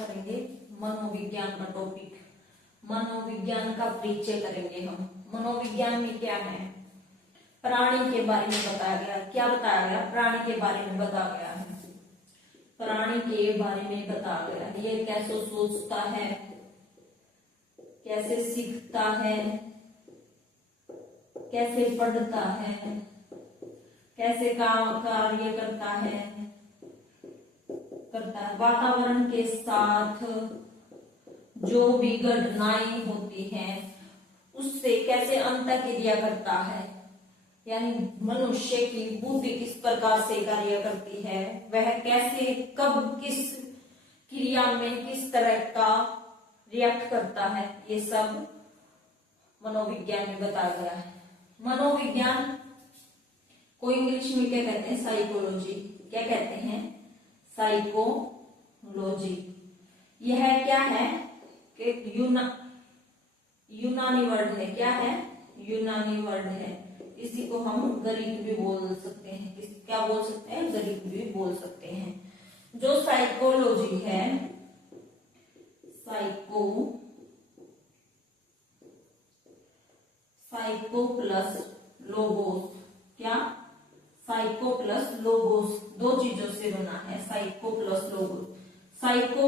करेंगे मनोविज्ञान का टॉपिक। मनोविज्ञान का परिचय करेंगे हम। मनोविज्ञान में क्या है, प्राणी के बारे में बताया गया। क्या बताया गया? प्राणी के बारे में बताया गया है। प्राणी के बारे में बताया गया है। ये कैसे सोचता है, कैसे सीखता है, कैसे पढ़ता है, कैसे कार्य करता है। वातावरण के साथ जो भी घटनाएं होती हैं उससे कैसे अंतःक्रिया करता है, यानी मनुष्य की बुद्धि किस प्रकार से कार्य करती है, वह कैसे कब किस क्रिया में किस तरह का रिएक्ट करता है, ये सब मनोविज्ञान में बताया गया है। मनोविज्ञान को इंग्लिश में क्या कहते हैं? साइकोलॉजी। क्या कहते हैं? साइकोलॉजी। यह क्या है कि यूनानी वर्ड है। क्या है? यूनानी वर्ड है। इसी को हम ग्रीक भी बोल सकते हैं। क्या बोल सकते हैं? ग्रीक भी बोल सकते हैं। जो साइकोलॉजी है, साइको प्लस लोगोस। क्या? साइको प्लस लोगोस, दो चीजों से बना है। Psycho plus logos. साइको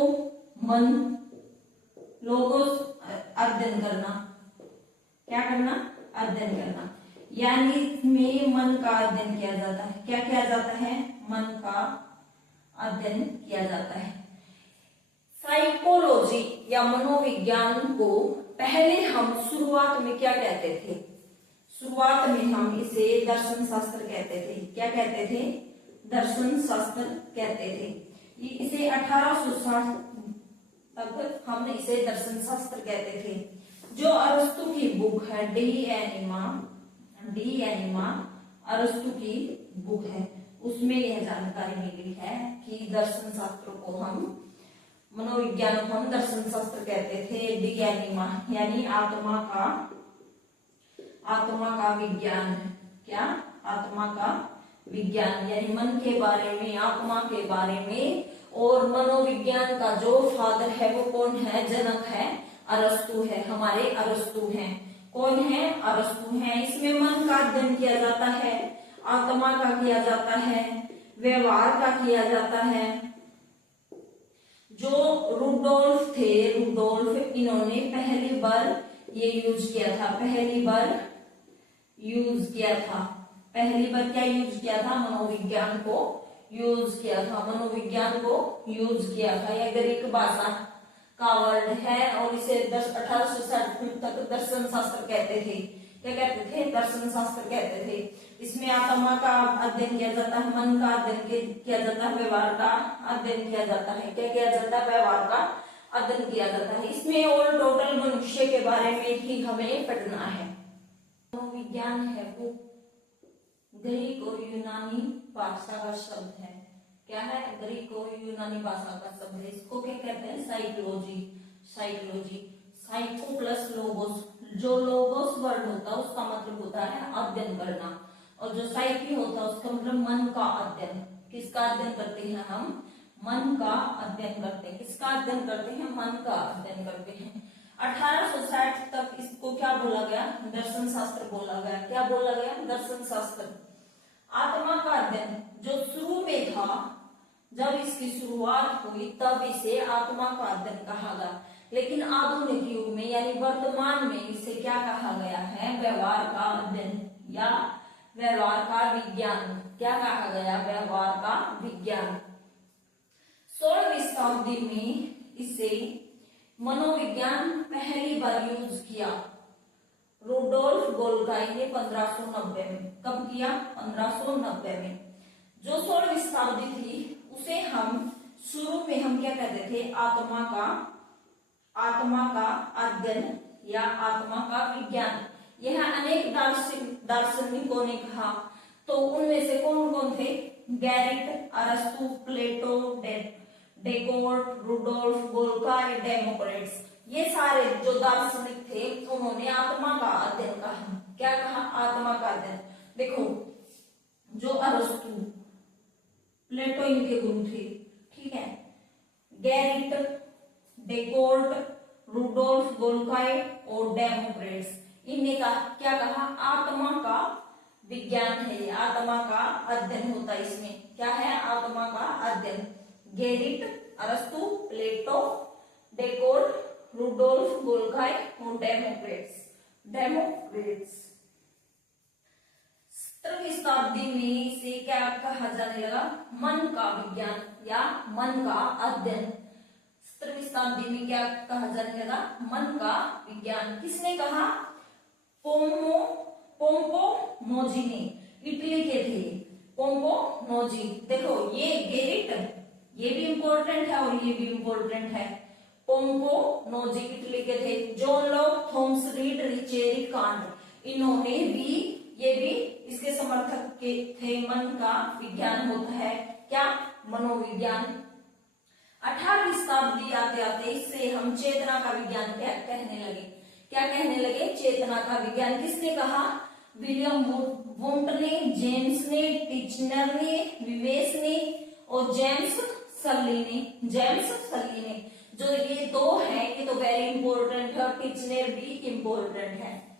मन, लोगोस अध्ययन करना। क्या करना? अध्ययन करना। यानी इसमें मन का अध्ययन किया जाता है। क्या किया जाता है? मन का अध्ययन किया जाता है। साइकोलॉजी या मनोविज्ञान को पहले हम शुरुआत में क्या कहते थे? शुरुआत में हम इसे दर्शन शास्त्र कहते थे। क्या कहते थे? दर्शन शास्त्र कहते थे। इसे 1860 तक हम इसे दर्शन शास्त्र कहते थे। जो अरस्तु की बुक है डी एनिमा अरस्तु की बुक है, उसमें यह जानकारी मिली है कि दर्शन शास्त्र को हम, मनोविज्ञान को हम दर्शन शास्त्र कहते थे। डी एनिमा यानी आत्मा का विज्ञान। क्या? आत्मा का विज्ञान, यानी मन के बारे में, आत्मा के बारे में। और मनोविज्ञान का जो फादर है वो कौन है? जनक है, अरस्तु है। हमारे अरस्तु हैं। कौन है? अरस्तु हैं। इसमें मन का अध्ययन किया जाता है, आत्मा का किया जाता है, व्यवहार का किया जाता है। जो रुडोल्फ थे, इन्होंने पहली बार ये यूज किया था। पहली बार क्या यूज किया था? मनोविज्ञान को यूज किया था। यह ग्रीक भाषा का वर्ड है और इसे 1860 तक दर्शन शास्त्र कहते थे। क्या कहते थे? दर्शन शास्त्र कहते थे। इसमें आत्मा का अध्ययन किया जाता है, मन का अध्ययन किया जाता है, व्यवहार का अध्ययन किया जाता है। क्या किया जाता है? व्यवहार का अध्ययन किया जाता है। इसमें और टोटल मनुष्य के बारे में ही हमें पढ़ना है। मनोविज्ञान है वो ग्रीक और यूनानी भाषा का शब्द है। क्या है? ग्रीक और यूनानी भाषा का शब्द है। इसको क्या कहते हैं? साइकोलॉजी। Psycho plus logos. जो लोगोस वर्ड होता है उसका मतलब होता है अध्ययन करना, और जो साइकी होता है उसका मतलब मन का अध्ययन। किसका अध्ययन करते हैं हम? मन का अध्ययन करते हैं। किसका अध्ययन करते हैं? मन का अध्ययन करते हैं। 1860 तक इसको क्या बोला गया? दर्शन शास्त्र बोला गया। क्या बोला गया? दर्शन शास्त्र। आत्मा का अध्ययन जो शुरू में था, जब इसकी शुरुआत हुई तब इसे आत्मा का अध्ययन कहा गया। लेकिन आधुनिक युग में यानी वर्तमान में इसे क्या कहा गया है? व्यवहार का अध्ययन या व्यवहार का विज्ञान। क्या कहा गया? व्यवहार का विज्ञान। 16वीं शताब्दी में इसे मनोविज्ञान पहली बार यूज किया रुडोल्फ गोल्काई ने 1590 में। कब किया? 1590 में। जो 16वीं शताब्दी थी उसे हम शुरू में हम क्या कहते थे? आत्मा का अध्ययन या आत्मा का विज्ञान। यह अनेक दार्शनिकों ने कहा। तो उनमें से कौन कौन थे? गैरिट, अरस्तु, प्लेटो, डेकोर्ट, रुडोल्फ गोल्काई, डेमोक्रिटस। ये सारे जो दार्शनिक थे उन्होंने आत्मा का अध्ययन कहा। क्या कहा? आत्मा का अध्ययन। देखो, जो अरस्तु, प्लेटो इनके गुरु थे, ठीक है। गैरिट डेकोर्ट, रूडोल्फ गोल्काई और डेमोक्रेट्स। इनने का क्या कहा, आत्मा का विज्ञान है, ये आत्मा का अध्ययन होता है इसमें। क्या है, आत्मा का अध्ययन। गेरिट, अरस्तु, प्लेटो, डेकोर्ट, रूडोल्फ गोल्काई और डेमोक्रेट्स। 17वीं शताब्दी में इसे क्या कहा जाने लगा, मन का विज्ञान या मन का अध्ययन। 17वीं शताब्दी में क्या कहा जाने लगा, मन का विज्ञान। किसने कहा, पोम्पो नोजी ने, इटली के थे पोम्पो नोजी। देखो ये गेरिट, ये भी इंपॉर्टेंट है और ये भी इंपॉर्टेंट है। पोम्पो नोजी इटली के थे। जॉन लॉक, थॉमस रीड, रिचेरी कांट, इन्होंने भी, ये भी इसके समर्थक के थे। मन का विज्ञान होता है क्या, मनोविज्ञान। 18वीं शताब्दी आते आते इससे हम चेतना का विज्ञान क्या कहने लगे, क्या कहने लगे, चेतना का विज्ञान। किसने कहा, विलियम वुंट ने, जेम्स ने, टिचनर ने, विवेस ने और जेम्स सल्ली ने। जो ये दो है ये तो वेरी इंपॉर्टेंट है, टिचनर भी इंपॉर्टेंट है।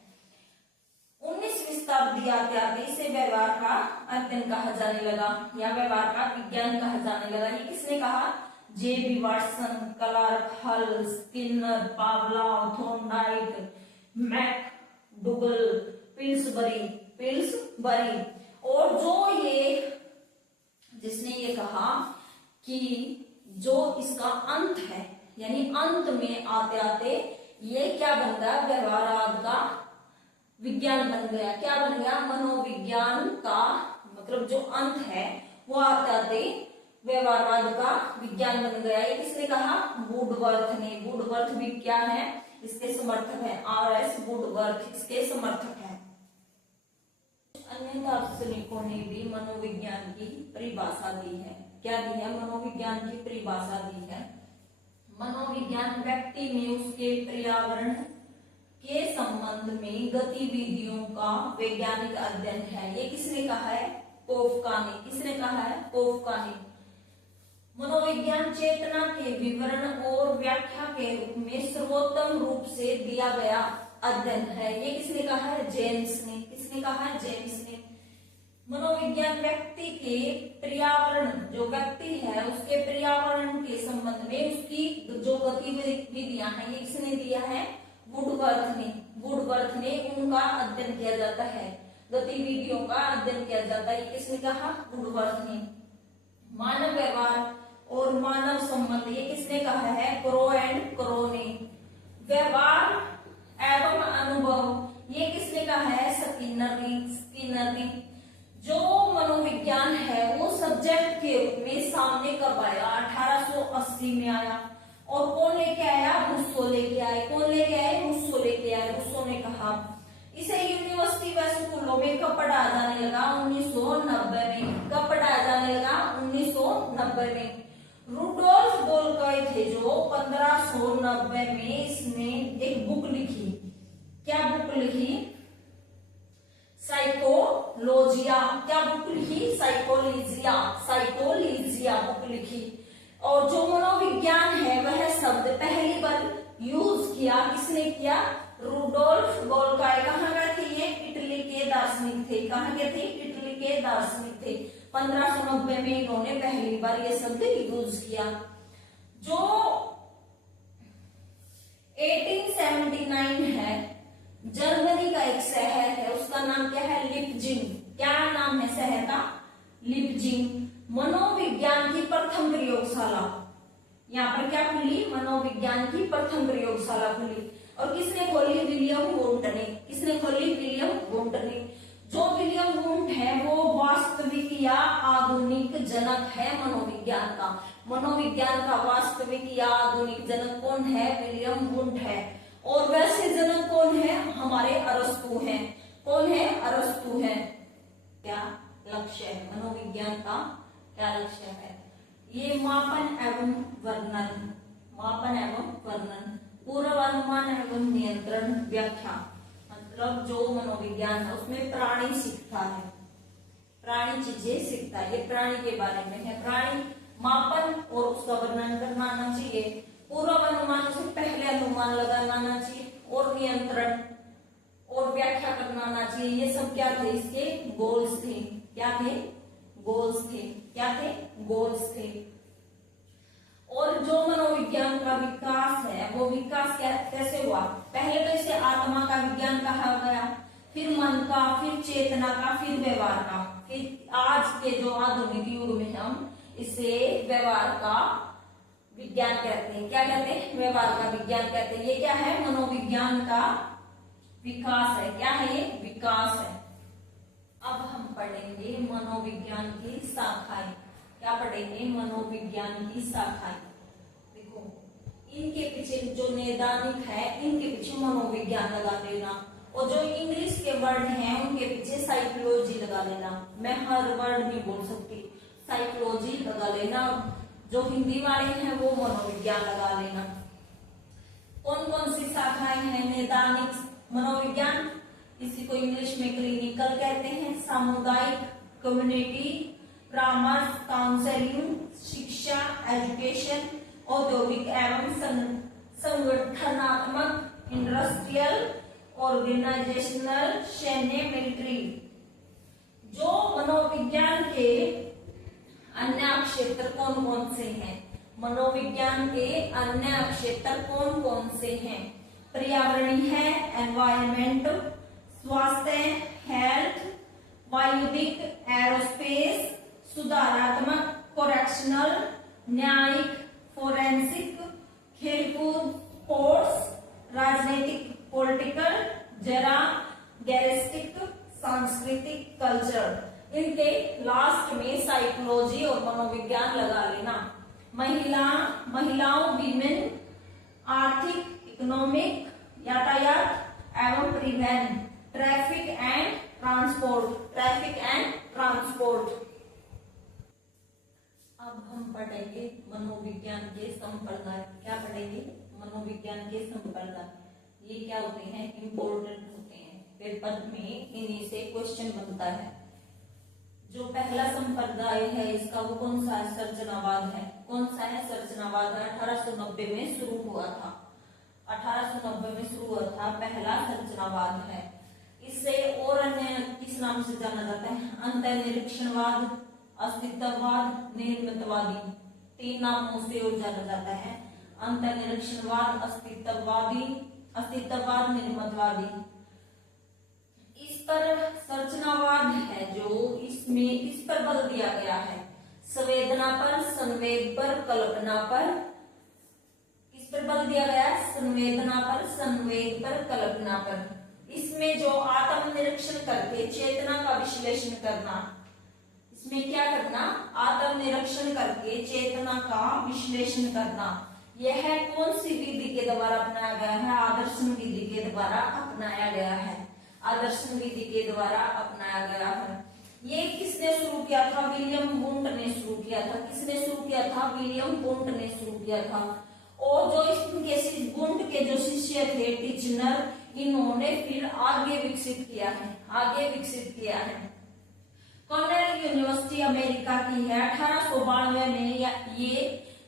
19वीं शताब्दी आते आते इसे व्यवहार का अध्ययन कहा जाने लगा या व्यवहार का विज्ञान कहा जाने लगा। ये किसने कहा, जे.बी. वाटसन, क्लार्क, हल, Skinner, Pavlov, Thorndike, McDougall, Pillsbury. और जो ये, जिसने ये कहा कि जो इसका अंत है, यानी अंत में आते आते ये क्या बन गया, व्यवहारवाद का विज्ञान बन गया। क्या बन गया, मनोविज्ञान का मतलब जो अंत है वो आते आते व्यवहारवाद का विज्ञान बन गया। ये किसने कहा, वुडवर्थ ने। वुडवर्थ भी क्या है, इसके समर्थक है। R.S. वुडवर्थ इसके समर्थक है। अन्य दार्शनिकों ने भी मनोविज्ञान की परिभाषा दी है। क्या दी है, मनोविज्ञान की परिभाषा दी है। मनोविज्ञान व्यक्ति में उसके पर्यावरण के संबंध में गतिविधियों का वैज्ञानिक अध्ययन है। ये किसने कहा है, कोफका ने। किसने कहा है, कोफका ने। मनोविज्ञान चेतना के विवरण और व्याख्या के रूप में सर्वोत्तम रूप से दिया गया अध्ययन है। ये किसने कहा है, जेम्स ने। किसने कहा है, जेम्स ने। मनोविज्ञान व्यक्ति के पर्यावरण, जो व्यक्ति है उसके पर्यावरण के संबंध में उसकी जो गतिविधियां हैं ये किसने दिया है, वुडवर्थ ने उनका अध्ययन किया जाता है, गतिविधियों का अध्ययन किया जाता है। ये किसने कहा, वुडवर्थ ने। मानव व्यवहार और मानव संबंध, ये किसने कहा है, क्रो एंड क्रो ने। व्यवहार एवं अनुभव, ये किसने कहा है, स्किनर ने। जो मनोविज्ञान है वो सब्जेक्ट के रूप में सामने कब आया, 1880 में आया। और कौन लेके आया, रूसो लेके आए। कौन लेके आए, रूसो लेके आए। रूसो ने कहा। इसे यूनिवर्सिटी व स्कूलों में कब पढ़ाया जाने लगा, 1990 में। कब पढ़ाया जाने लगा, 1990 में। रूडोल्फ गोल्काई थे जो 1590 में इसने एक बुक लिखी। क्या बुक लिखी, साइकोलॉजिया। क्या बुक लिखी, साइकोलॉजिया बुक लिखी। और जो मनोविज्ञान है वह शब्द पहली बार यूज किया, किसने किया, रूडोल्फ गोल्काई। कहाँ गए थे ये, इटली के दार्शनिक थे। कहाँ के थे, इटली के दार्शनिक थे। 1590 में इन्होंने पहली बार ये शब्द यूज किया। जो 1879 है, जर्मनी का एक शहर है, उसका नाम क्या है, लिपजिंग। क्या नाम है शहर का, लिपजिंग। मनोविज्ञान की प्रथम प्रयोगशाला यहाँ पर क्या खुली, मनोविज्ञान की प्रथम प्रयोगशाला खुली। और किसने खोली, विलियम वुंट ने। किसने खोली, विलियम वुंट ने। जो विलियम वुंट है वो वास्तविक या आधुनिक जनक है मनोविज्ञान का। मनोविज्ञान का वास्तविक या आधुनिक जनक कौन है, विलियम वुंट है। और वैसे जनक कौन है, हमारे अरस्तु हैं। कौन है, अरस्तु है। क्या लक्ष्य है मनोविज्ञान का, क्या लक्ष्य है, ये मापन एवं वर्णन, पूर्वानुमान एवं नियंत्रण, व्याख्या। मतलब जो मनोविज्ञान है उसमें प्राणी सीखता है, प्राणी चीजें सीखता है। ये प्राणी के बारे में है। प्राणी मापन और उसका वर्णन करना आना चाहिए। पूर्वानुमान अनुमान लगाना आना चाहिए और नियंत्रण और व्याख्या करना आना चाहिए। ये सब क्या थे, इसके गोल्स थे। क्या थे, गोल्स थे। क्या थे, गोल्स थे। और जो मनोविज्ञान का विकास है वो विकास कैसे हुआ, पहले तो इसे आत्मा का विज्ञान कहा गया, फिर मन का, फिर चेतना का, फिर व्यवहार का, फिर आज के जो आधुनिक युग में हम इसे व्यवहार का विज्ञान कहते हैं। क्या कहते हैं, व्यवहार का विज्ञान कहते हैं। ये क्या है, मनोविज्ञान का विकास है। क्या है, ये विकास है। अब हम पढ़ेंगे मनोविज्ञान की शाखाएं। क्या पढ़ेंगे, मनोविज्ञान की शाखाएं। देखो इनके पीछे जो नैदानिक है इनके पीछे मनोविज्ञान लगा देना, और जो इंग्लिश के वर्ड हैं उनके पीछे साइकोलॉजी लगा लेना। मैं हर वर्ड नहीं बोल सकती, साइकोलॉजी लगा लेना। जो हिंदी वाले हैं वो मनोविज्ञान लगा लेना। कौन कौन सी शाखाएं हैं, नैदानिक मनोविज्ञान, इसी को इंग्लिश में क्लिनिकल कहते हैं, सामुदायिक कम्युनिटी, परामर्श काउंसलिंग, शिक्षा एजुकेशन, औद्योगिक एवं संगठनात्मक इंडस्ट्रियल, ऑर्गेनाइजेशनल, सैन्य मिलिट्री। जो मनोविज्ञान के अन्य क्षेत्र कौन कौन से हैं, मनोविज्ञान के अन्य क्षेत्र कौन कौन से हैं, पर्यावरणीय है एनवायरमेंट, स्वास्थ्य हेल्थ, वायुदिक एरोस्पेस, सुधारात्मक कोरेक्शनल, न्यायिक फोरेंसिक, खेलकूद स्पोर्ट्स, राजनीतिक पॉलिटिकल, जरा गैरिस्टिक, सांस्कृतिक कल्चर। इनके लास्ट में साइकोलॉजी और मनोविज्ञान लगा लेना। महिलाओं विमेन, आर्थिक इकोनॉमिक, यातायात एवं परिवहन, traffic and transport, traffic and transport. अब हम पढ़ेंगे मनोविज्ञान के संप्रदाय। क्या पढ़ेंगे, मनोविज्ञान के संप्रदाय। ये क्या होते हैं, इंपॉर्टेंट होते हैं, पेपर में इन्हीं से क्वेश्चन बनता है। जो पहला संप्रदाय है इसका वो कौन सा है, संरचनावाद है। कौन सा है, संरचनावाद। 1890 में शुरू हुआ था, 1890 में शुरू हुआ था, पहला संरचनावाद है। इसे और अन्य किस नाम से जाना जाता है, अंतर्निरीक्षणवाद, अस्तित्ववाद, निर्मितवादी। 3 नामों से और जाना जाता है, अंतर्निरीक्षणवाद, अस्तित्ववाद, निर्मितवादी। इस पर संरचनावाद है जो इसमें इस पर बल दिया गया है, संवेदना पर, संवेग पर, कल्पना पर। किस पर बल दिया गया है, संवेदना पर, संवेग पर, कल्पना पर। इसमें जो आत्मनिरीक्षण करके चेतना का विश्लेषण करना, इसमें क्या करना, आत्मनिरीक्षण करके चेतना का विश्लेषण करना। यह कौन सी विधि के द्वारा अपनाया गया है, आदर्शन विधि के द्वारा अपनाया गया है, आदर्शन विधि के द्वारा अपनाया गया है। ये किसने शुरू किया था, विलियम वुंट ने शुरू किया था। किसने शुरू किया था, विलियम वुंट ने शुरू किया था। और जो इसके वुंट के जो शिष्य थे टिचनर, इन्होंने फिर आगे विकसित किया है, आगे विकसित किया है। कॉर्नेल यूनिवर्सिटी अमेरिका की है। 1892 में ये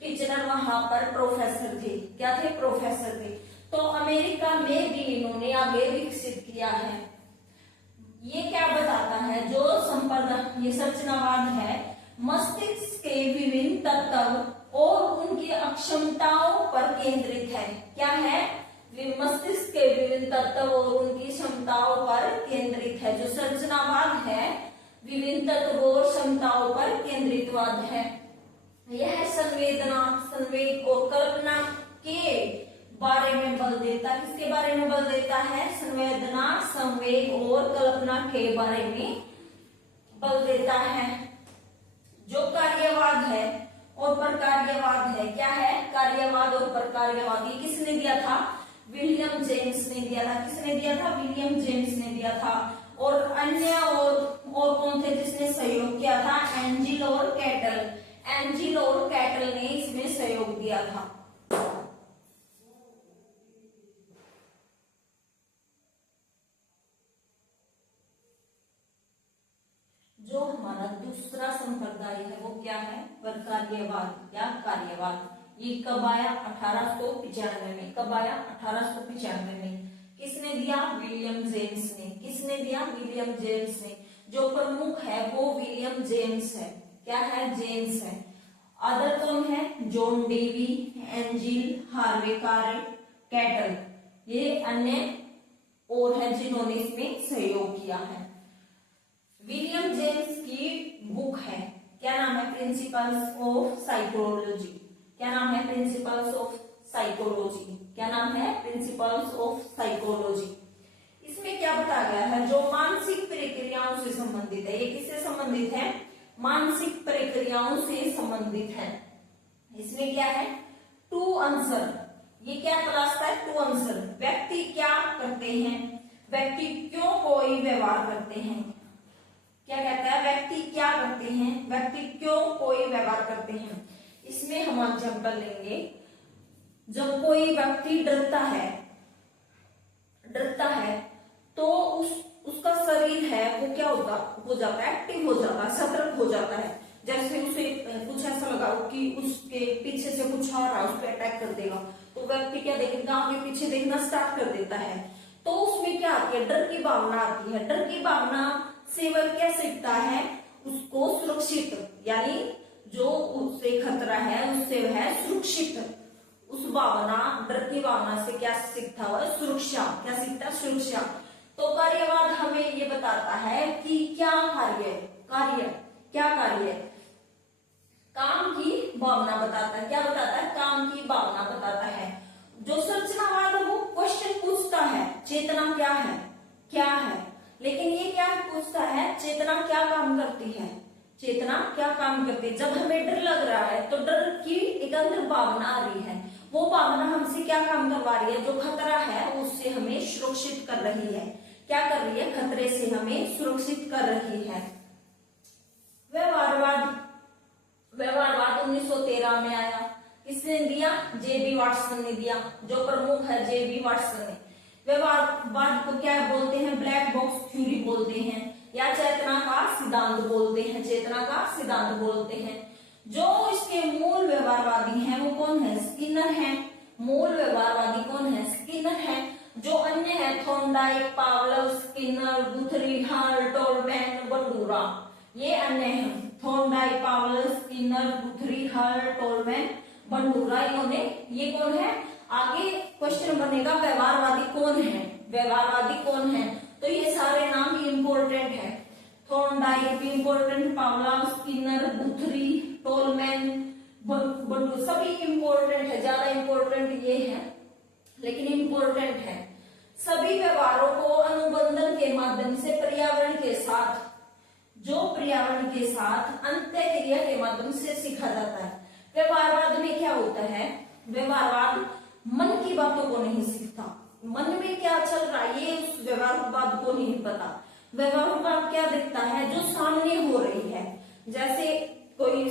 टिचनर वहां पर प्रोफेसर थे। क्या थे, प्रोफेसर थे। तो अमेरिका में भी इन्होंने आगे विकसित किया है। ये क्या बताता है, जो संप्रदाय ये संरचनावाद है, मस्तिष्क के विभिन्न तत्व और उनकी अक्षमताओं पर केंद्रित है। क्या है, मस्तिष्क के विभिन्न तत्व और उनकी क्षमताओं पर केंद्रित है। जो संरचनावाद है विभिन्न तत्वों और क्षमताओं पर केंद्रितवाद है। यह संवेदना, संवेग और कल्पना के बारे में बल देता है। किसके बारे में बल देता है, संवेदना, संवेग और कल्पना के बारे में बल देता है। जो कार्यवाद है और प्रकार्यवाद है, क्या है, कार्यवाद और प्रकार्यवाद, ये किसने दिया था, विलियम जेम्स ने दिया था। किसने दिया था, विलियम जेम्स ने दिया था। और अन्य और कौन थे जिसने सहयोग किया था, एंजिल और कैटल। एंजिल और कैटल ने इसमें सहयोग दिया था। जो हमारा दूसरा संप्रदाय है वो क्या है, प्रकार्यवाद या कार्यवाद। ये कब आया? 1895 में। कब आया? 1895 में। किसने दिया? विलियम जेम्स ने। किसने दिया? विलियम जेम्स ने। जो प्रमुख है वो विलियम जेम्स है। क्या है? जेम्स है। अदर कौन है? John Dewey, Angell, Harvey Carr, Cattell, ये अन्य और है जिन्होंने इसमें सहयोग किया है। विलियम जेम्स की बुक है, क्या नाम है? Principles of psychology. क्या नाम है? Principles of psychology. क्या नाम है? Principles of psychology. इसमें क्या बताया गया है? जो मानसिक प्रक्रियाओं से संबंधित है। ये किससे संबंधित है? मानसिक प्रक्रियाओं से संबंधित है। इसमें क्या है? To answer. ये क्या तलाशता है? To answer. व्यक्ति क्या करते हैं? व्यक्ति क्यों कोई व्यवहार करते हैं? क्या कहता है? व्यक्ति क्या करते हैं? व्यक्ति क्यों कोई व्यवहार करते हैं? इसमें हम एग्जाम्पल लेंगे। जब कोई व्यक्ति डरता है तो उसका शरीर है वो क्या हो जाता है? एक्टिव हो जाता है, सतर्क हो जाता है। जैसे उसे कुछ ऐसा लगा कि उसके पीछे से कुछ आ रहा है, उस पर अटैक कर देगा, तो व्यक्ति क्या देखेगा? आगे पीछे देखना स्टार्ट कर देता है। तो उसमें क्या आती है? डर की भावना आती है। डर की भावना से वह क्या सीखता है? उसको सुरक्षित, यानी जो उससे खतरा है उससे वह सुरक्षित, उस भावना, डर की भावना से क्या सीखता है? सुरक्षा। क्या सीखता है? सुरक्षा। तो कार्यवाद हमें ये बताता है कि क्या कार्य काम की भावना बताता है। क्या बताता है? काम की भावना बताता है। जो संरचनावाद है वो क्वेश्चन पूछता है, चेतना क्या है, लेकिन ये क्या पूछता है? चेतना क्या काम करती है? चेतना क्या काम करती है? जब हमें डर लग रहा है तो डर की एक अंदर भावना आ रही है, वो भावना हमसे क्या काम करवा रही है? जो खतरा है उससे हमें सुरक्षित कर रही है। क्या कर रही है? खतरे से हमें सुरक्षित कर रही है। व्यवहारवाद 1913 में आया। किसने दिया? जे.बी. वाटसन ने दिया। जो प्रमुख है जे.बी. वाटसन ने। व्यवहारवाद को क्या बोलते हैं? ब्लैक बॉक्स थ्योरी बोलते हैं, या चेतना का सिद्धांत बोलते हैं। चेतना का सिद्धांत बोलते हैं। जो इसके मूल व्यवहारवादी हैं वो कौन है? स्किनर है। मूल व्यवहारवादी कौन है? स्किनर है। जो अन्य है Thorndike, Pavlov, Skinner, गुथरी, hall, Tolman, Bandura, ये अन्य हैं। Thorndike, Pavlov, Skinner, गुथरी, hall, Tolman, Bandura, इन्होंने, ये कौन है? आगे क्वेश्चन बनेगा व्यवहारवादी कौन है? व्यवहारवादी कौन है? तो ये सारे नाम इंपोर्टेंट है। थॉर्नडाइक भी important, Pavlov, Skinner, गुथरी, Tolman, Bandura, सभी इंपोर्टेंट है। ज्यादा इंपोर्टेंट ये है लेकिन इंपोर्टेंट है। सभी व्यवहारों को अनुबंधन के माध्यम से पर्यावरण के साथ अंतःक्रिया के माध्यम से सीखा जाता है। व्यवहारवाद में क्या होता है? व्यवहारवाद मन की बातों को नहीं सीखता। मन में क्या चल रहा है ये उस व्यवहारवाद को नहीं पता। व्यवहारवाद क्या देखता है? जो सामने हो रही है। जैसे कोई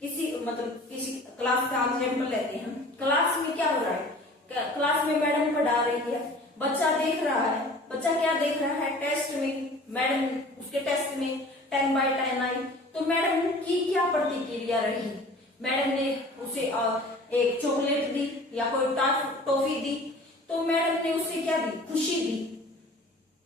किसी क्लास का एग्जाम्पल लेते हैं। क्लास में क्या हो रहा है? क्लास में मैडम पढ़ा रही है, बच्चा देख रहा है। बच्चा क्या देख रहा है? टेस्ट में मैडम, उसके टेस्ट में 10/10 आई, तो मैडम की क्या प्रतिक्रिया रही? मैडम ने उसे एक चॉकलेट दी या कोई टॉफी दी, तो मैडम ने उसे क्या दी? खुशी दी।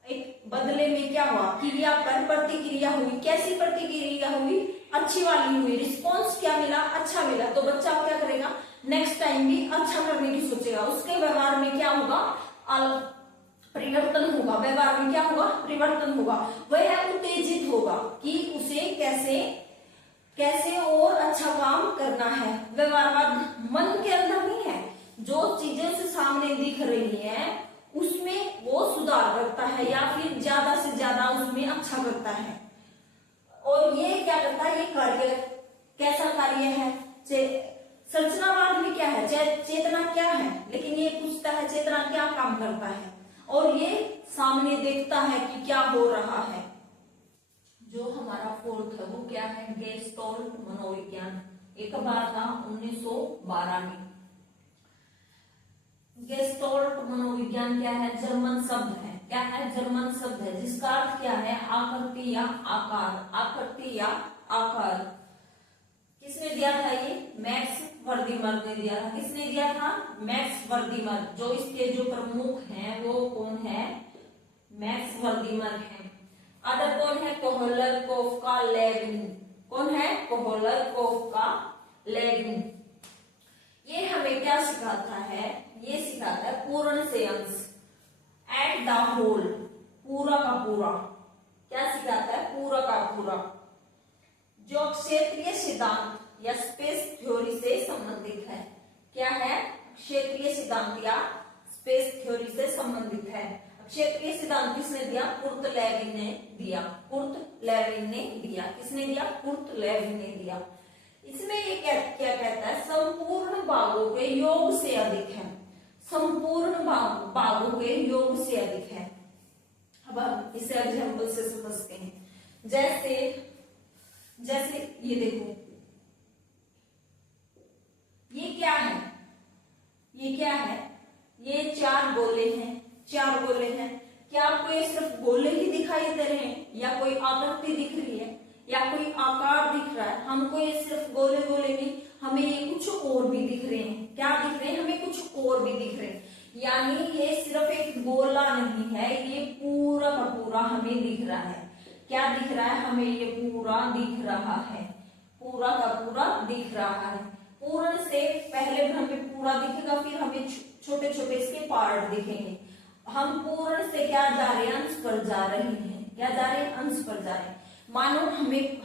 एक बदले में क्या हुआ? क्रिया पर प्रतिक्रिया हुई। कैसी प्रतिक्रिया हुई? अच्छी वाली हुई। रिस्पॉन्स क्या मिला? अच्छा मिला। तो बच्चा क्या करेगा? नेक्स्ट टाइम भी अच्छा करने की सोचेगा। उसके व्यवहार में क्या होगा? परिवर्तन होगा। व्यवहार में क्या होगा? परिवर्तन होगा। वह उत्तेजित होगा कि उसे कैसे और अच्छा काम करना है। व्यवहारवाद मन के अंदर नहीं है। जो चीजें से सामने दिख रही है उसमें वो सुधार करता है या फिर ज्यादा से ज्यादा उसमें अच्छा करता है। और ये क्या करता है? ये कार्य कैसा कार्य है? संरचनावाद में क्या है? चेतना क्या है? लेकिन ये पूछता है चेतना क्या काम करता है, और ये सामने देखता है कि क्या हो रहा है। जो हमारा फोर्थ है वो क्या है? गेस्टोल्ट मनोविज्ञान। एक बार था 1912 में। गेस्टोल्ट मनोविज्ञान क्या है? जर्मन शब्द है। क्या है? जर्मन शब्द है जिसका अर्थ क्या है? आकृति या आकार। आकृति या आकार। किसने दिया था ये? मैक्स वर्दीमर ने दिया था। किसने दिया था? मैक्स वर्दीमर। जो इसके जो प्रमुख हैं वो कौन है? मैक्स वर्दीमर है। अदर कौन है? कोहलरकोफ, लेविन। कौन है? कोहलरकोफ, लेविन। ये हमें क्या सिखाता है? ये सिखाता है पूर्ण से अंश, एट द होल, पूरा का पूरा। क्या सिखाता है? पूरा का पूरा। जो क्षेत्रीय सिद्धांत या स्पेस थ्योरी से संबंधित है। क्या है? क्षेत्रीय सिद्धांत या स्पेस थ्योरी से संबंधित है। क्षेत्रीय सिद्धांत किसने दिया? कुर्ट लेविन ने दिया। कुर्ट लेविन ने दिया। किसने दिया? कुर्ट लेविन ने दिया। इसमें ये क्या कहता है? संपूर्ण भागों के योग से अधिक है। संपूर्ण भागों के योग से अधिक है। अब हम इसे एग्जाम्पल से समझते हैं। जैसे ये देखो, ये क्या है? ये क्या है? ये चार गोले हैं। चार गोले हैं। क्या आपको ये सिर्फ गोले ही दिखाई दे रहे हैं, या कोई आकृति दिख रही है, या कोई आकार दिख रहा है? हमको ये सिर्फ गोले गोले नहीं, हमें ये कुछ और भी दिख रहे हैं। क्या दिख रहे हैं? हमें कुछ और भी दिख रहे हैं। यानी ये सिर्फ एक गोला नहीं है, ये पूरा का पूरा हमें दिख रहा है। क्या दिख रहा है? हमें ये पूरा दिख रहा है। पूरा का पूरा दिख रहा है। पूर्ण से पहले हमें पूरा दिखेगा, फिर हमें छोटे छोटे इसके पार्ट दिखेंगे। हम पूर्ण से क्या जा रहे हैं? अंश पर जा रहे हैं। क्या जा रहे हैं? अंश पर जा रहे हैं। मानो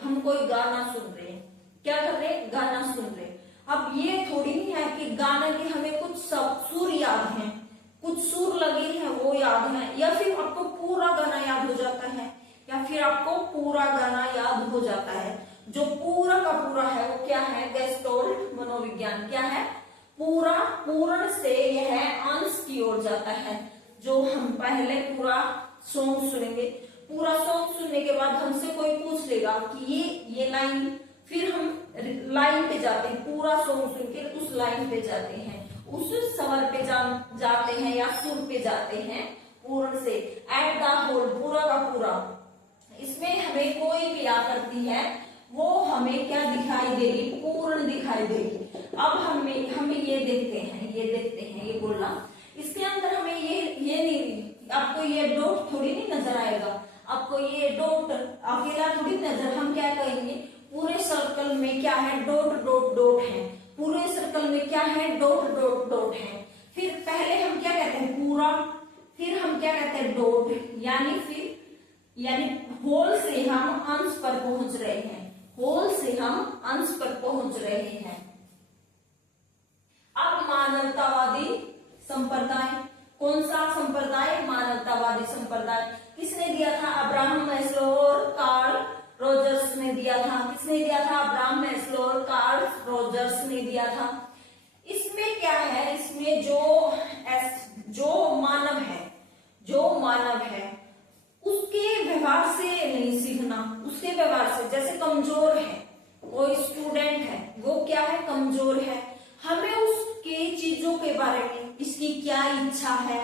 हम कोई गाना सुन रहे हैं। क्या कर रहे हैं? गाना सुन रहे हैं। अब ये थोड़ी नहीं है कि गाना के हमें कुछ सुर याद हैं, कुछ सुर लगे हैं वो याद है, या फिर आपको पूरा गाना याद हो जाता है, या फिर आपको पूरा गाना याद हो जाता है। जो पूरा का पूरा है वो क्या है? गेस्टोल्ट मनोविज्ञान। क्या है? पूरा, पूर्ण से यह अंश की ओर जाता है। जो हम पहले पूरा सॉन्ग सुनेंगे, पूरा सॉन्ग सुनने के बाद हमसे कोई पूछ लेगा कि ये लाइन, फिर हम लाइन पे जाते हैं। पूरा सॉन्ग सुन के उस लाइन पे जाते हैं, उस स्वर पे जाते हैं या सुर पे जाते हैं। पूर्ण से, एट द होल, पूरा का पूरा। इसमें हमें कोई भी आकृति है वो हमें क्या दिखाई देगी? पूर्ण दिखाई देगी। अब हमें ये देखते हैं ये बोलना। इसके अंदर हमें ये नहीं, आपको ये डॉट थोड़ी नहीं नजर आएगा। आपको ये डॉट अकेला थोड़ी नजर, हम क्या कहेंगे? पूरे सर्कल में क्या है? डॉट डॉट डॉट है। पूरे सर्कल में क्या है? डॉट डॉट डॉट है। फिर पहले हम क्या कहते हैं? पूरा, फिर हम क्या कहते हैं? डॉट। यानी होल से हम अंश पर पहुंच रहे हैं। होल से हम अंश पर पहुंच रहे हैं। अब मानवतावादी संप्रदाय। कौन सा संप्रदाय? मानवतावादी संप्रदाय। किसने दिया था? अब्राहम मैस्लो और कार्ल रोजर्स ने दिया था। किसने दिया था? अब्राहम मैस्लो और कार्ल रोजर्स ने दिया था। इसमें क्या है? इसमें जो मानव है उसके व्यवहार से नहीं सीखना। उसके व्यवहार से, जैसे कमजोर है कोई स्टूडेंट है, वो क्या है? कमजोर है। हमें उसके चीजों के बारे में, इसकी क्या इच्छा है,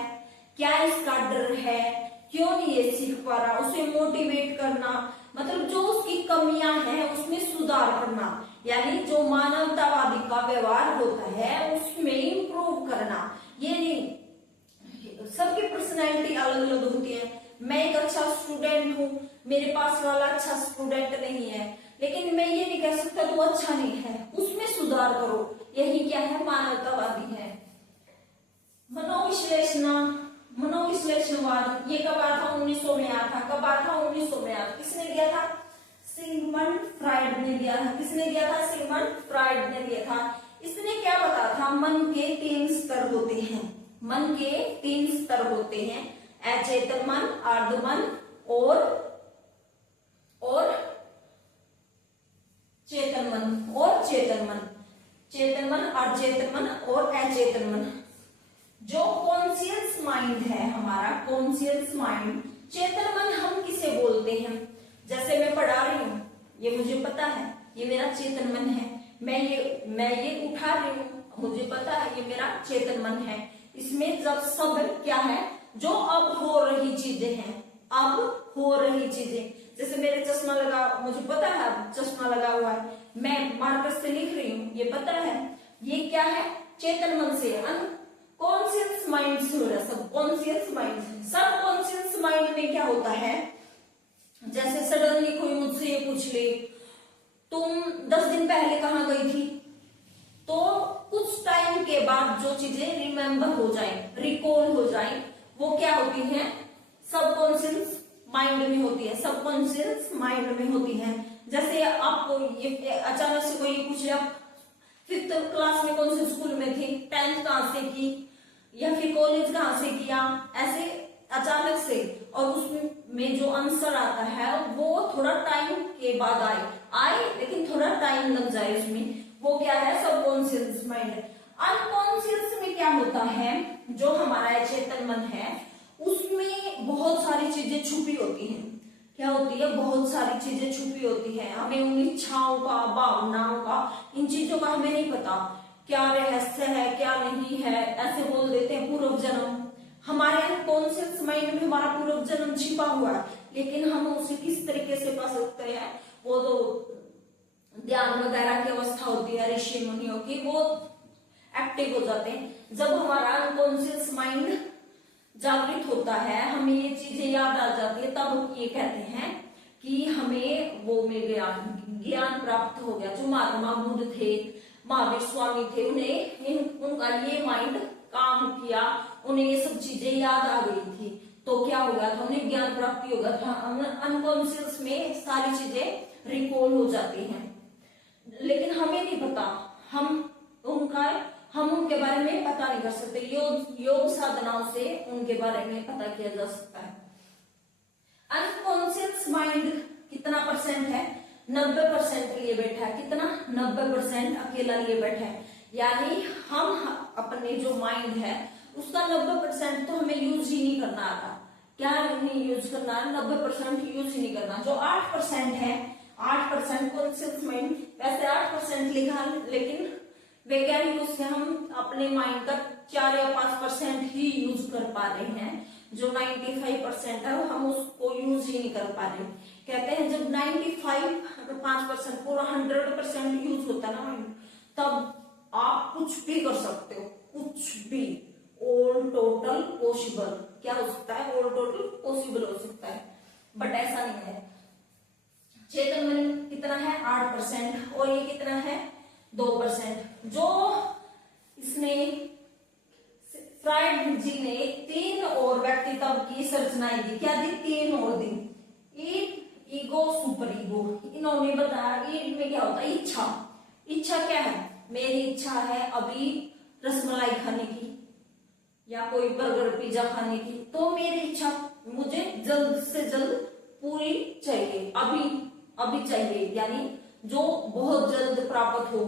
क्या इसका डर है, क्यों नहीं ये सीख पा रहा, उसे मोटिवेट करना, मतलब जो उसकी कमियां हैं उसमें सुधार करना। यानी जो मानवतावादी का व्यवहार होता है उसमें इंप्रूव करना। ये नहीं, सबकी पर्सनैलिटी अलग अलग होती है। मैं एक अच्छा स्टूडेंट हूँ, मेरे पास वाला अच्छा स्टूडेंट नहीं है, लेकिन मैं ये नहीं कह सकता तू अच्छा नहीं है, उसमें सुधार करो। यही क्या है? मानवतावादी है। मनोविश्लेषणवाद ये कब आया था? 1900 में आया था। कब आया था? 1900 में आया। किसने दिया था? सिगमंड फ्राइड ने दिया था। किसने दिया था? सिगमंड फ्राइड ने दिया था। इसने क्या बताया था? मन के 3 स्तर होते हैं। मन के 3 स्तर होते हैं, अचेतन मन, अर्ध मन और चेतन मन और चेतन मन। चेतन मन, अचेतन मन और अचेतन मन। जो कॉन्शियस माइंड है हमारा, कॉन्शियस माइंड, चेतन मन हम किसे बोलते हैं? जैसे मैं पढ़ा रही हूँ, ये मुझे पता है ये मेरा चेतन मन है। मैं ये उठा रही हूँ, मुझे पता है ये मेरा चेतन मन है। इसमें जब सब क्या है? जो अब हो रही चीजें हैं, अब हो रही चीजें, जैसे मेरे चश्मा लगा, मुझे पता है चश्मा लगा हुआ है, मैं मार्कर से लिख रही हूँ, ये पता है। ये क्या है, चेतन मन से, अनकॉन्शियस माइंड से हो रहा है, सबकॉन्शियस माइंड। सबकॉन्शियस माइंड में क्या होता है, जैसे सडनली कोई मुझसे ये पूछ ले, तुम 10 दिन पहले कहाँ गई थी, तो कुछ टाइम के बाद जो चीजें रिमेम्बर हो जाए, रिकॉल हो जाए, वो क्या होती है, सबकॉन्शियस माइंड में होती है, सबकॉन्शियस माइंड में होती है। जैसे आपको ये अचानक से कोई पूछ ले, आप 5th क्लास में कौन से स्कूल में थे, 10th कहाँ से की, या फिर कॉलेज कहाँ से किया, ऐसे अचानक से, और उसमें जो आंसर आता है वो थोड़ा टाइम के बाद आए लेकिन थोड़ा टाइम लग जाए उसमें, वो क्या है, सबकॉन्शियस माइंड। अनकॉन्शियस में क्या होता है, जो हमारा चेतन मन है उसमें बहुत सारी चीजें छुपी होती हैं। क्या होती है, बहुत सारी चीजें छुपी होती है, हमें उन इच्छाओं का, भावनाओं का, इन चीजों का हमें नहीं पता, क्या रहस्य है क्या नहीं है। ऐसे बोल देते हैं पूर्व जन्म, हमारे अनकॉन्शियस माइंड में हमारा पूर्व जन्म छिपा हुआ है, लेकिन हम उसे किस तरीके से पा सकते हैं, वो तो ध्यान वगैरह की अवस्था होती है ऋषि मुनियों की, वो एक्टिव हो जाते हैं। जब हमारा अनकॉन्शियस माइंड जागृत होता है, हमें ये चीजें याद आ जाती है, तब हम ये कहते हैं कि हमें वो मिल गया, ज्ञान प्राप्त हो गया। जो महात्मा बुद्ध थे, महावीर स्वामी थे, उन्हें उनका ये माइंड काम किया, उन्हें ये सब चीजें याद आ गई थी, तो क्या हो गया था, उन्हें ज्ञान प्राप्ति हो गया था। अनकॉन्शियस में सारी चीजें रिकॉल हो जाती हैं, लेकिन हमें नहीं पता, हम उनके बारे में पता नहीं कर सकते। योग साधनाओं से उनके बारे में पता किया जा सकता है। अनकॉन्शियस माइंड कितना परसेंट है, 90% लिए बैठा है। कितना, 90% अकेला लिए बैठा है। यानी हम अपने जो माइंड है उसका 90% तो हमें यूज ही नहीं करना आता। क्या नहीं यूज करना, 90% यूज ही नहीं करना। जो 8% है, 8% कॉन्शियस माइंड, वैसे 8% लिखा, लेकिन वैज्ञानिक उससे हम अपने माइंड का 4 या 5% ही यूज कर पा रहे हैं। जो 95% है वो हम उसको यूज ही नहीं कर पा रहे। कहते हैं जब 95% पूरा 100% यूज होता है ना माइंड, तब आप कुछ भी कर सकते हो, कुछ भी। ऑल टोटल पॉसिबल, क्या हो सकता है, ऑल टोटल पॉसिबल हो सकता है, बट ऐसा नहीं है। चेतन मन कितना है, 8%, और ये कितना है, 2%। जो इसने फ्राइड जी ने 3 और व्यक्तित्व की संरचनाएं दी, क्या दी, 3 और दी, ईगो, सुपर ईगो। इन्होंने बताया इनमें क्या होता है, इच्छा। इच्छा क्या है, मेरी इच्छा है अभी रसमलाई खाने की या कोई बर्गर पिज्जा खाने की, तो मेरी इच्छा मुझे जल्द से जल्द पूरी चाहिए, अभी चाहिए, यानी जो बहुत जल्द प्राप्त हो।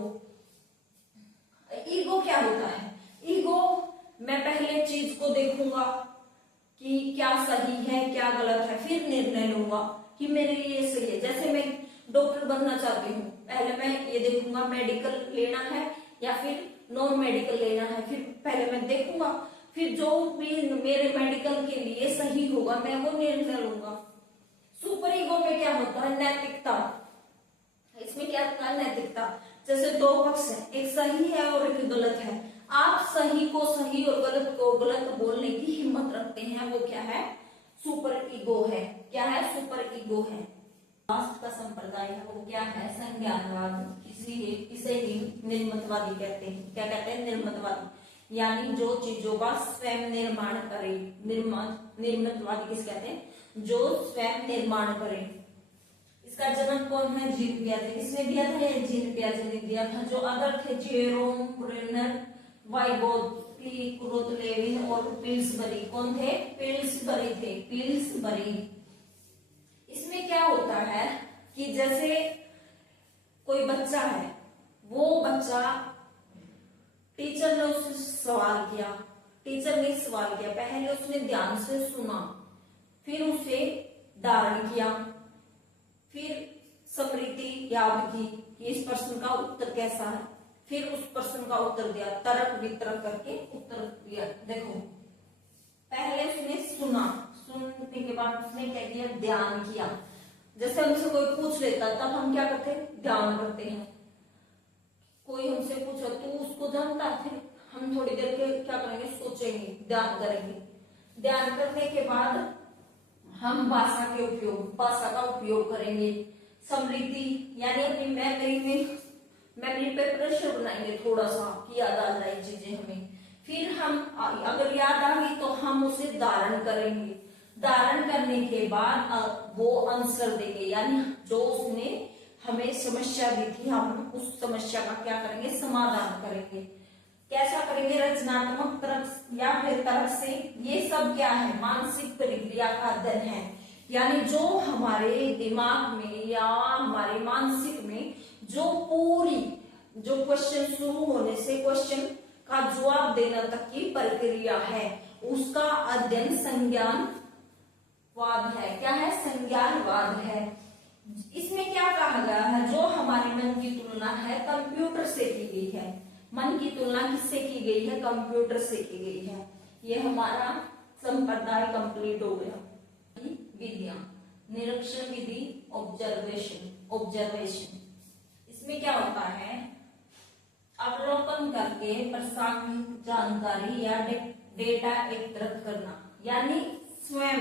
ईगो क्या होता है, ईगो, मैं पहले चीज को देखूंगा कि क्या सही है क्या गलत है, फिर निर्णय लूंगा कि मेरे लिए सही है। जैसे मैं डॉक्टर बनना चाहती हूँ, पहले मैं ये देखूंगा मेडिकल लेना है या फिर नॉन मेडिकल लेना है, फिर पहले मैं देखूंगा, फिर जो भी मेरे मेडिकल के लिए सही होगा मैं वो निर्णय लूंगा। सुपर ईगो में क्या होता है, नैतिकता। इसमें क्या होता है, नैतिकता। जैसे 2 पक्ष है, एक सही है और एक गलत है, आप सही को सही और गलत को गलत बोलने की हिम्मत रखते हैं, वो क्या है, सुपर ईगो है। क्या है, सुपर ईगो है। लास्ट का संप्रदाय है वो क्या है, संज्ञानवाद। इसे ही निर्मितवादी कहते हैं। क्या कहते हैं, निर्मितवादी, यानी जो चीजों का स्वयं निर्माण करे। निर्मितवादी किस कहते हैं, जो स्वयं निर्माण करे। इसका जनक कौन है, जीन पियाजे। किसने दिया था, ये जीन पियाजे ने दिया था। जो अदर थे, जेरोम ब्रेनर, वाइगोत्स्की, क्रोथ-लेविन और पिल्सबरी। कौन थे, पिल्सबरी थे, पिल्सबरी। इसमें क्या होता है कि जैसे कोई बच्चा है, वो बच्चा, टीचर ने उससे सवाल किया, टीचर ने सवाल किया, पहले उसने ध्यान से सुना, फिर उसे धारण किया, फिर स्मृति याद की कि इस प्रश्न का उत्तर कैसा है, फिर उस प्रश्न का उत्तर दिया, तर्क वितर्क करके उत्तर दिया। देखो, पहले उसने सुना, सुनने के बाद उसने क्या किया, ध्यान किया। जैसे हमसे कोई पूछ लेता, तब हम क्या करते हैं, ध्यान करते हैं। कोई हमसे पूछो तो उसको जानता है, फिर हम थोड़ी देर के क्या करेंगे, सोचेंगे, ध्यान करेंगे। ध्यान करने के बाद हम भाषा का उपयोग करेंगे। स्मृति यानी अपनी मेमोरी पे प्रेशर बनाएंगे थोड़ा सा कि याद आ जाए चीजें हमें। फिर हम अगर याद आ गई तो हम उसे धारण करेंगे। धारण करने के बाद वो आंसर देंगे, यानी जो उसने हमें समस्या दी थी हम उस समस्या का क्या करेंगे, समाधान करेंगे। कैसा करेंगे, रचनात्मक तरफ या फिर तरफ से। ये सब क्या है, मानसिक प्रक्रिया का अध्ययन है, यानी जो हमारे दिमाग में या हमारे मानसिक में जो क्वेश्चन शुरू होने से क्वेश्चन का जवाब देने तक की प्रक्रिया है, उसका अध्ययन संज्ञानवाद है। क्या है, संज्ञानवाद है। इसमें क्या कहा गया है, जो हमारे मन की तुलना है कंप्यूटर से की गई है। मन की तुलना किससे की गई है, कंप्यूटर से की गई है। ये हमारा संप्रदाय कंप्लीट हो गया। विधियां, निरीक्षण विधि, ऑब्जर्वेशन। इसमें क्या होता है, अवलोकन करके प्रासंगिक जानकारी या डेटा एकत्रित करना, यानी स्वयं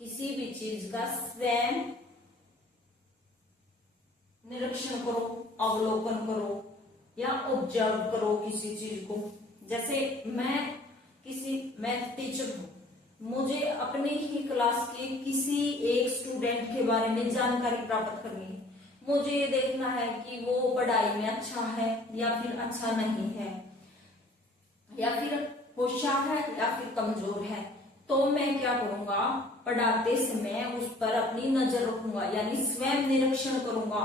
किसी भी चीज का स्वयं निरीक्षण करो, अवलोकन करो या ऑब्जर्व करो किसी चीज को। जैसे मैं टीचर हूं, मुझे अपनी ही क्लास के किसी एक स्टूडेंट के बारे में जानकारी प्राप्त करनी है। मुझे ये देखना है कि वो पढ़ाई में अच्छा है या फिर अच्छा नहीं है, या फिर होशियार है या फिर कमजोर है। तो मैं क्या करूंगा, पढ़ाते समय उस पर अपनी नजर रखूंगा, यानी स्वयं निरीक्षण करूंगा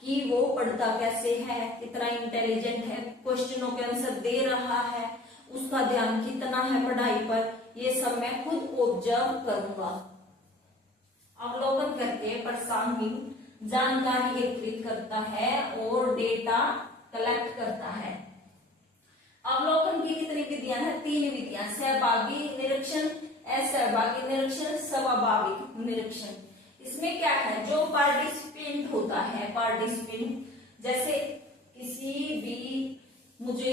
कि वो पढ़ता कैसे है, कितना इंटेलिजेंट है, क्वेश्चनों के आंसर दे रहा है, उसका ध्यान कितना है पढ़ाई पर। ये सब मैं खुद ऑब्जर्व करूंगा। अवलोकन करके प्रासंगिक जानकारी एकत्रित करता है और डेटा कलेक्ट करता है। अवलोकन की कितनी विधियां हैं, 3 विधियां, सहभागी निरीक्षण, असहभागी निरीक्षण, स्वाभाविक निरीक्षण। इसमें क्या है, जो पार्टिसिपेंट होता है, जैसे किसी भी मुझे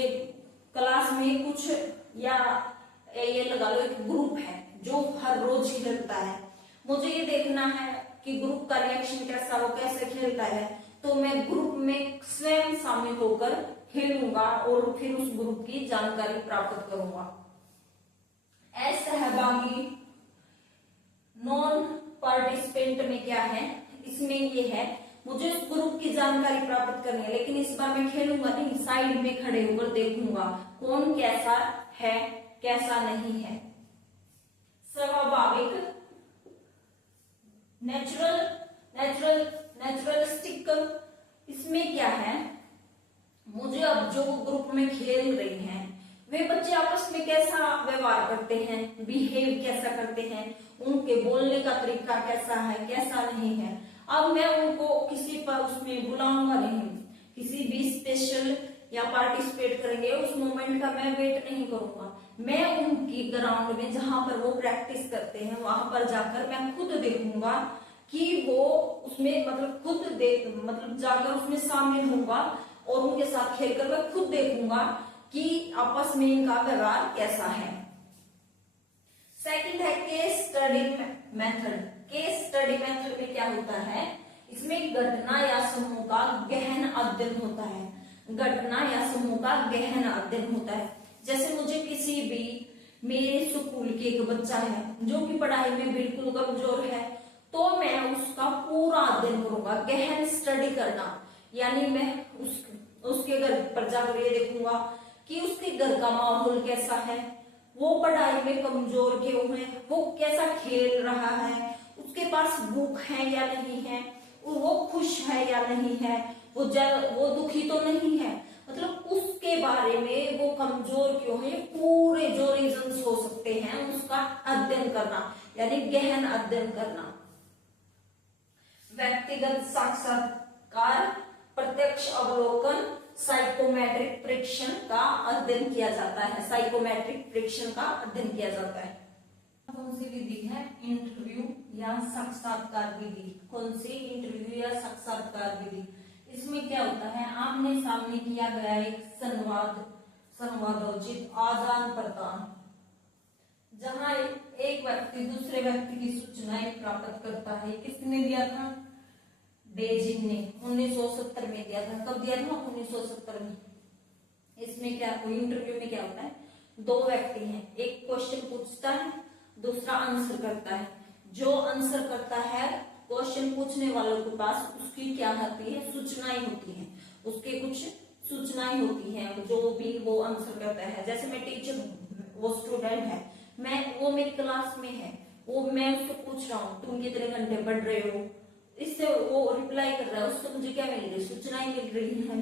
क्लास में कुछ, या ये लगा लो एक ग्रुप है जो हर रोज खेलता है, मुझे ये देखना है कि ग्रुप का रिएक्शन कैसा, वो कैसे खेलता है, तो मैं ग्रुप में स्वयं शामिल होकर खेलूंगा और फिर उस ग्रुप की जानकारी प्राप्त करूंगा। असहभागी नॉन पार्टिसिपेंट में क्या है, इसमें ये है, मुझे उस ग्रुप की जानकारी प्राप्त करनी है, लेकिन इस बार मैं खेलूंगा नहीं, साइड में खड़े होकर देखूंगा कौन कैसा है कैसा नहीं है। स्वाभाविक नेचुरलिस्टिक, इसमें क्या है, मुझे अब जो ग्रुप में खेल रही हैं वे बच्चे आपस में कैसा व्यवहार करते हैं, बिहेव कैसा करते हैं, उनके बोलने का तरीका कैसा है कैसा नहीं है। अब मैं उनको किसी पर उसमें बुलाऊंगा नहीं, किसी भी स्पेशल या पार्टिसिपेट करेंगे उस मोमेंट का मैं वेट नहीं करूंगा। मैं उनकी ग्राउंड में जहां पर वो प्रैक्टिस करते हैं वहां पर जाकर मैं खुद देखूंगा कि वो उसमें मतलब जाकर उसमें शामिल होऊंगा और उनके साथ खेलकर मैं खुद देखूंगा कि आपस में इनका व्यवहार कैसा है। सेकंड है case study method. Case study method में क्या होता है, इसमें घटना या समूह का गहन अध्ययन होता है। घटना या समूह का गहन अध्ययन होता है। जैसे मुझे किसी भी, मेरे स्कूल के एक बच्चा है जो कि पढ़ाई में बिल्कुल कमजोर है, तो मैं उसका पूरा अध्ययन करूंगा। गहन स्टडी करना यानी मैं उसके घर पर जाकर ये देखूंगा कि उसके घर का माहौल कैसा है, वो पढ़ाई में कमजोर क्यों है, वो कैसा खेल रहा है, उसके पास भूख है या नहीं है, वो खुश है या नहीं है, वो दुखी तो नहीं है, मतलब उसके बारे में वो कमजोर क्यों है, पूरे जो रीजंस हो सकते हैं उसका अध्ययन करना यानी गहन अध्ययन करना। व्यक्तिगत साक्षात्कार, प्रत्यक्ष अवलोकन, साइकोमेट्रिक परीक्षण का अध्ययन किया जाता है। साइकोमेट्रिक परीक्षण का अध्ययन किया जाता है। कौन सी विधि है, इंटरव्यू या साक्षात्कार विधि। कौन सी, इंटरव्यू या साक्षात्कार विधि। इसमें क्या होता है, आमने सामने किया गया एक संवाद संवादोचित आदान प्रदान, जहां एक व्यक्ति दूसरे व्यक्ति की सूचनाएं प्राप्त करता है। किसने दिया था? डेजिंग ने 1970 में दिया था। कब दिया था? 1970 में। इसमें क्या, कोई इंटरव्यू में क्या होता है, दो व्यक्ति हैं, एक क्वेश्चन पूछता है, दूसरा आंसर करता है। जो आंसर करता है, क्वेश्चन पूछने वालों के पास उसकी क्या होती है? सूचनाएं होती हैं, उसके कुछ सूचनाएं होती हैं जो भी वो आंसर करता है। जैसे मैं टीचर हूँ, वो स्टूडेंट है, वो मेरी क्लास में है, मैं उसको पूछ रहा हूँ तुम कितने घंटे पढ़ रहे हो, इससे वो रिप्लाई कर रहा है, उससे मुझे क्या मिल रही है? सूचनाएं मिल रही है।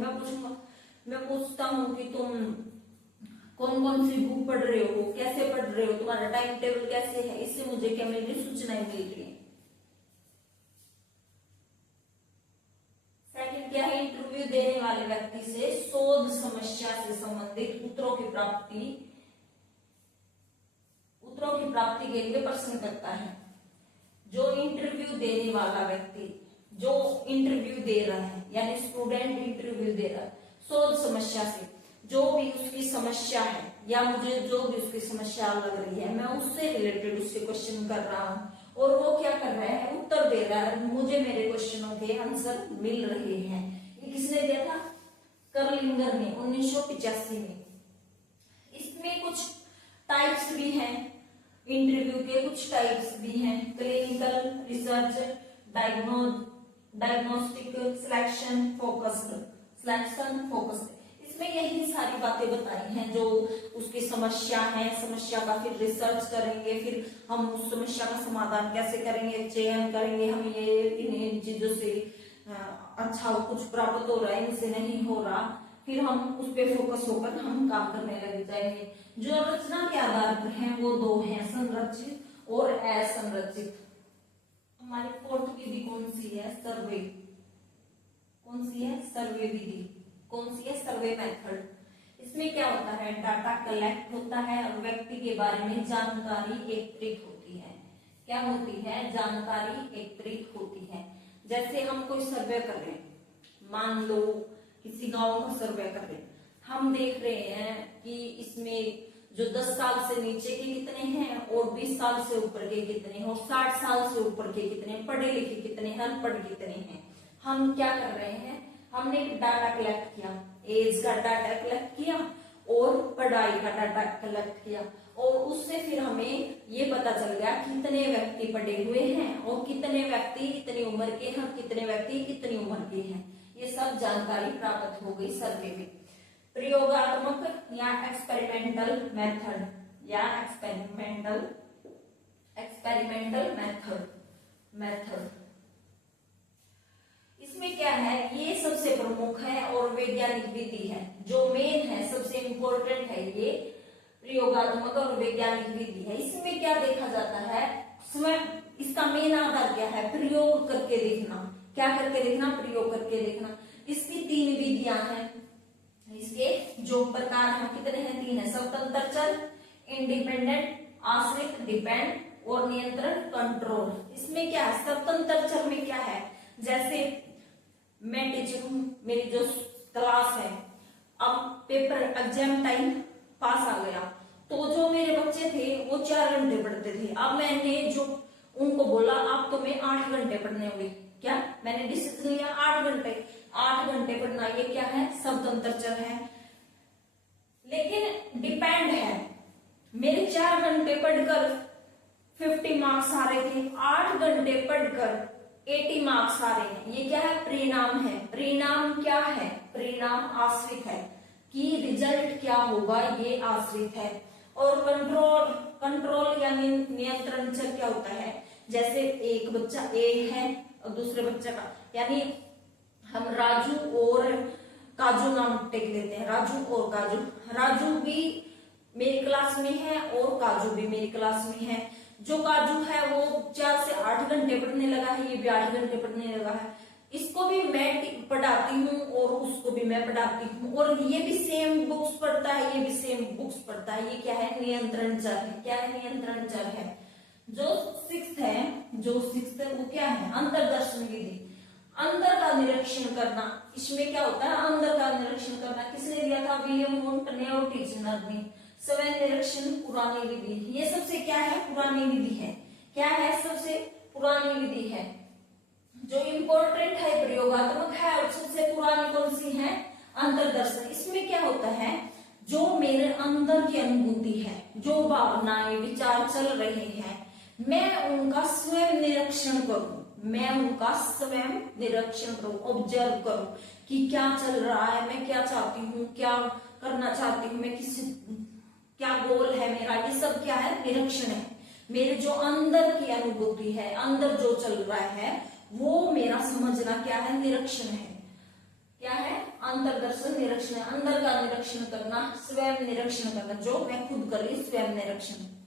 मैं पूछता हूँ कि तुम कौन कौन सी बुक पढ़ रहे हो, कैसे पढ़ रहे हो, तुम्हारा टाइम टेबल कैसे है, इससे मुझे क्या मिल रही है? सूचनाएं मिल रही है। सेकंड क्या है? इंटरव्यू देने वाले व्यक्ति से शोध समस्या से संबंधित उत्तरों की प्राप्ति के लिए प्रश्न करता है। जो इंटरव्यू देने वाला व्यक्ति, जो इंटरव्यू दे रहा है, यानी स्टूडेंट इंटरव्यू दे रहा है, शोध समस्या से जो भी उसकी समस्या है, या मुझे जो भी उसकी समस्या लग रही है, मैं उससे रिलेटेड उससे क्वेश्चन कर रहा हूँ, और वो क्या कर रहा है? उत्तर दे रहा है, मुझे मेरे क्वेश्चनों के आंसर मिल रहे हैं। ये किसने दिया था? कर्लिंगर ने 1985 में। इसमें कुछ टाइप्स भी हैं, इंटरव्यू के कुछ टाइप्स भी हैं, clinical, research, diagnostic, selection focused. इसमें यही सारी बातें बताई हैं, जो उसकी समस्या है, समस्या का फिर रिसर्च करेंगे, फिर हम उस समस्या का समाधान कैसे करेंगे, चयन करेंगे, हम ये इन चीजों से अच्छा कुछ प्राप्त हो रहा है, इनसे नहीं हो रहा, फिर हम उस पर फोकस होकर हम काम करने लग जाएंगे। जो रचना के आधार पर हैं वो दो हैं, संरचित और असंरचित। हमारी फोर्थ विधि कौन सी है? सर्वे। कौन सी है? सर्वे विधि। कौन सी है? Survey method. इसमें क्या होता है? डाटा कलेक्ट होता है और व्यक्ति के बारे में जानकारी एकत्रित होती है। क्या होती है? जानकारी एकत्रित होती है। जैसे हम कोई सर्वे कर रहे हैं, मान लो किसी गांव का सर्वे कर रहे हैं, हम देख रहे हैं कि इसमें जो 10 साल से नीचे के कितने हैं, और 20 साल से ऊपर के कितने हैं, और 60 साल से ऊपर के कितने, पढ़े लिखे कितने, अनपढ़ कितने हैं। हम क्या कर रहे हैं? हमने डाटा कलेक्ट किया, एज का डाटा कलेक्ट किया और पढ़ाई का डाटा कलेक्ट किया, और उससे फिर हमें ये पता चल गया कितने व्यक्ति पढ़े हुए हैं और कितने व्यक्ति इतनी उम्र के हैं, कितने व्यक्ति इतनी उम्र के हैं। ये सब जानकारी प्राप्त हो गई सर्वे में। प्रयोगात्मक या एक्सपेरिमेंटल मेथड इसमें क्या है? ये सबसे प्रमुख है और वैज्ञानिक विधि है, जो मेन है, सबसे इंपॉर्टेंट है। ये प्रयोगात्मक और वैज्ञानिक विधि है। इसमें क्या देखा जाता है? इसका मेन आधार क्या है? प्रयोग करके देखना। क्या करके देखना? प्रयोग करके देखना। इसकी 3 विधियां हैं। इसके जो प्रकार हैं कितने हैं? 3 है। स्वतंत्र चर, इंडिपेंडेंट, आश्रित, डिपेंड, और नियंत्रण, कंट्रोल। इसमें क्या है? स्वतंत्र चर में क्या है? जैसे मैं टीचर हूं, मेरी जो क्लास है, अब पेपर एग्जाम टाइम पास आ गया, तो जो मेरे बच्चे थे वो 4 घंटे पढ़ते थे। अब मैंने जो उनको बोला आप तुम्हें 8 घंटे पढ़ने होंगे। क्या? मैंने डिसीजन लिया 8 घंटे पढ़ना। ये क्या है? स्वतंत्र चर है। लेकिन डिपेंड है, मेरे 4 घंटे पढ़कर 50 मार्क्स आ रहे थे, 8 घंटे पढ़कर 80 मार्क्स आ रहे हैं। ये क्या है? परिणाम है। परिणाम क्या है? परिणाम आश्रित है कि रिजल्ट क्या होगा, ये आश्रित है। और कंट्रोल यानी नियंत्रण चर क्या होता है? जैसे एक बच्चा ए है और दूसरे बच्चे का, यानी हम राजू और काजू नाम टेक लेते हैं, राजू और काजू। राजू भी मेरी क्लास में है और काजू भी मेरी क्लास में है। जो काजू है वो 4 से 8 घंटे पढ़ने लगा है, ये भी 8 घंटे पढ़ने लगा है। इसको भी मैं पढ़ाती हूँ और उसको भी मैं पढ़ाती हूँ, और ये भी सेम बुक्स पढ़ता है, ये भी सेम बुक्स पढ़ता है। ये क्या है? नियंत्रण चर है। क्या है? नियंत्रण चर है। जो सिक्स्थ है वो क्या है? अंतर्दर्शन विधि। अंतर का निरीक्षण करना, इसमें क्या होता है, अंदर का निरीक्षण करना। किसने दिया था, विलियम वोल्ट और टीचनर ने। स्वयं निरीक्षण पुरानी विधि, ये सबसे क्या है, पुरानी विधि है। क्या है, सबसे पुरानी विधि है। जो इम्पोर्टेंट है, प्रयोगात्मक है, और सबसे पुरानी कौन सी है, अंतर्दर्शन। इसमें क्या होता है, जो मेरे अंदर की अनुभूति है, जो भावनाएं विचार चल रहे हैं, मैं उनका स्वयं निरीक्षण करूं, मैं उनका स्वयं निरीक्षण करूं, ऑब्जर्व करूं कि क्या चल रहा है, मैं क्या चाहती हूँ, क्या करना चाहती हूँ, मैं किसी क्या गोल है मेरा, ये सब क्या है, निरीक्षण है। मेरे जो अंदर की अनुभूति है, अंदर जो चल रहा है, वो मेरा समझना क्या है, निरीक्षण है। क्या है, अंतर्दर्शन निरीक्षण, अंदर का निरीक्षण करना, स्वयं निरीक्षण करना, जो मैं खुद कर रही, स्वयं निरीक्षण।